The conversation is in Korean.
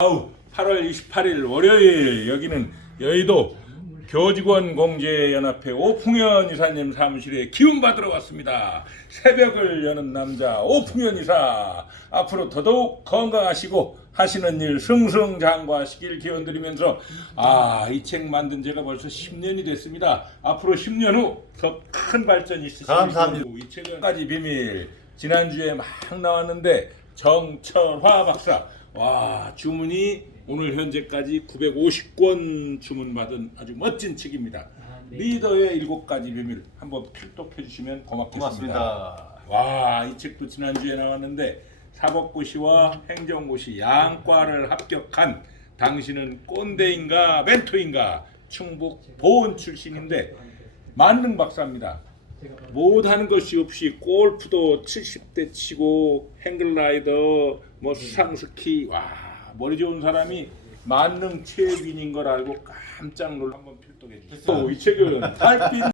아우 8월 28일 월요일 여기는 여의도 교직원 공제 연합회 오풍현 이사님 사무실에 기운 받으러 왔습니다. 새벽을 여는 남자 오풍현 이사 앞으로 더더욱 건강하시고 하시는 일 승승장구하시길 기원 드리면서 아 이 책 만든 지가 벌써 10년이 됐습니다. 앞으로 10년 후 더 큰 발전이 있으시길 감사합니다. 이 책은 까지 비밀 지난주에 막 나왔는데 정철화 박사 와 주문이 오늘 현재까지 950권 주문받은 아주 멋진 책입니다. 리더의 일곱 가지 비밀 한번 필독해 주시면 고맙겠습니다. 와, 이 책도 지난주에 나왔는데 사법고시와 행정고시 양과를 합격한 당신은 꼰대인가 멘토인가 충북 보은 출신인데 만능 박사입니다. 못하는 것이 없이 골프도 70대 치고 행글라이더 뭐 수상스키 와 머리 좋은 사람이 만능 최빈인 걸 알고 깜짝 놀라 한번 필독해 주세요. 이 책은 달빛